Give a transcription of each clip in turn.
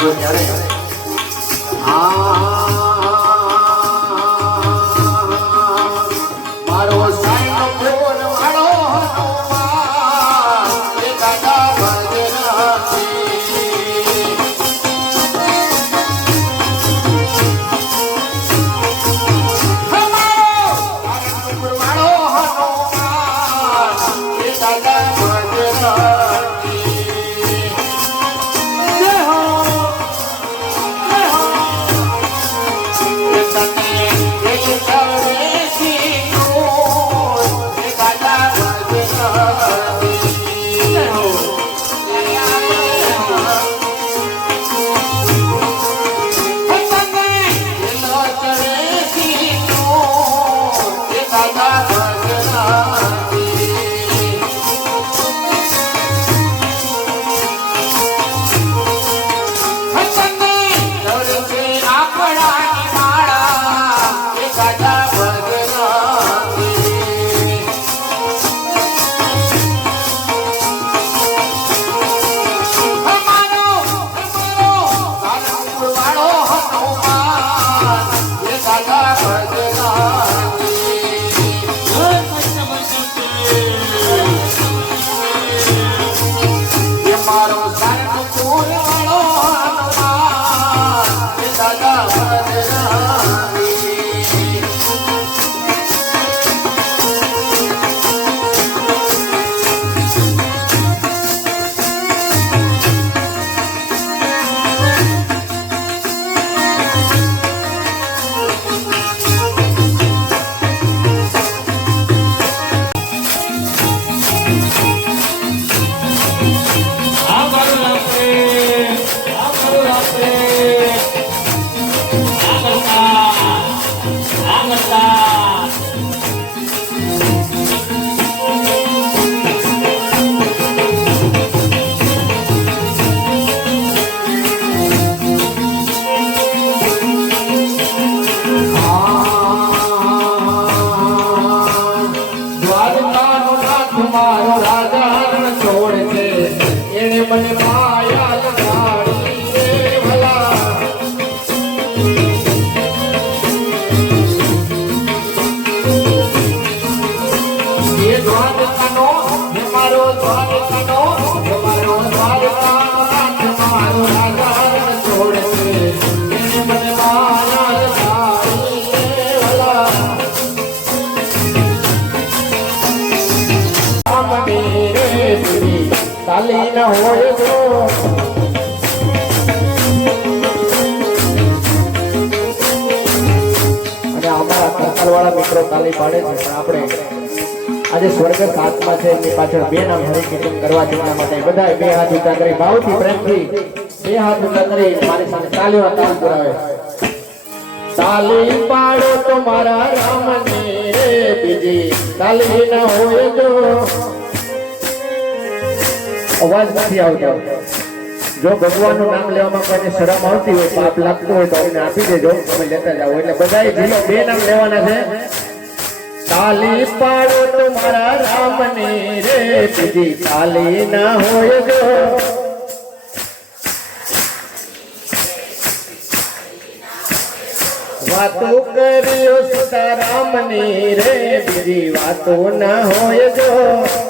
હોય ત્યારે મારો સાઈનો I got a તાલી ન હોય તો. પાડે છે, પણ આપણે આજે સ્વર્ગસ્થ આત્મા છે પાછળ બે નામ કરવા જેના માટે બધા બે હાથ ઊંચા કરી, ભાવથી પ્રેમથી બે હાથ ઊંચા કરી મારી સામે તાલીઓના તાલ તાલી પાડો તો મારા હોય અવાજ નથી આવતો. જો ભગવાનનું નામ લેવામાં કોઈને શરમ આવતી હોય, પાપ લાગતું હોય તો એને આપી દેજો. તમે લેતા જાઓ. એટલે બધાય જીલો બે નામ લેવાના છે. તાલી પાડો તમારા મારા રામની રે. બીજી તાલી ના હોય જો. વાતો કર્યો સીતારામની રે. બીજી વાતો ના હોય જો.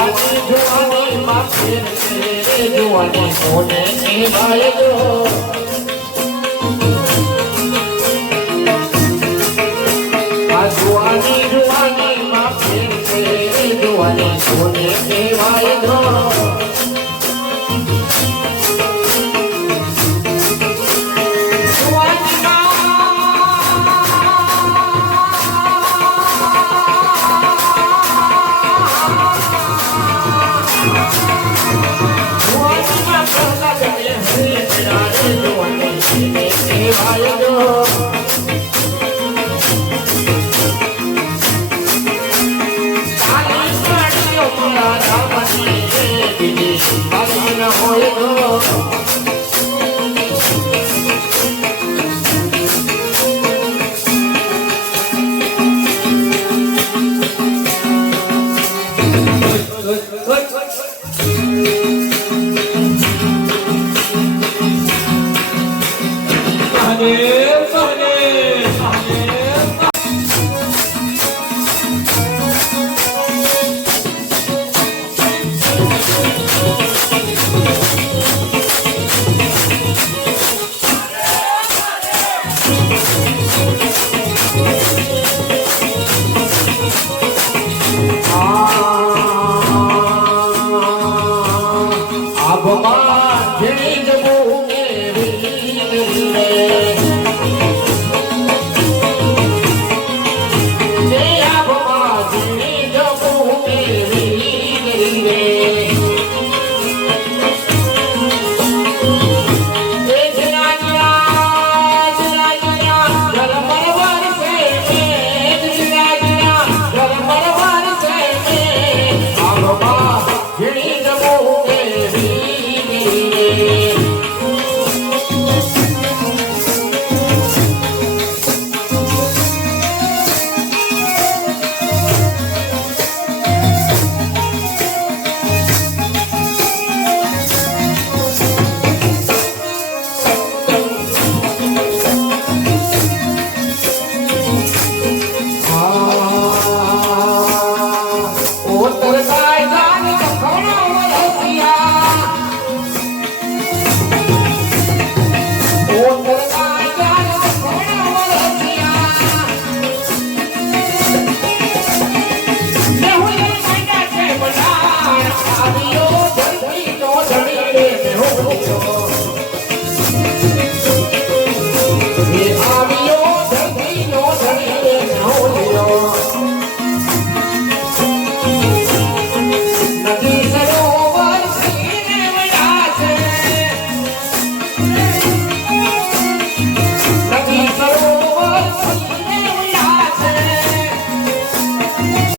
જુવાની જોવાની માં ફેર છે જુવાની સોને ની બાયલો આ જુવાની જુવાની માં છે રે જુવાની સોને ની બાયલો મહાદેવ boa,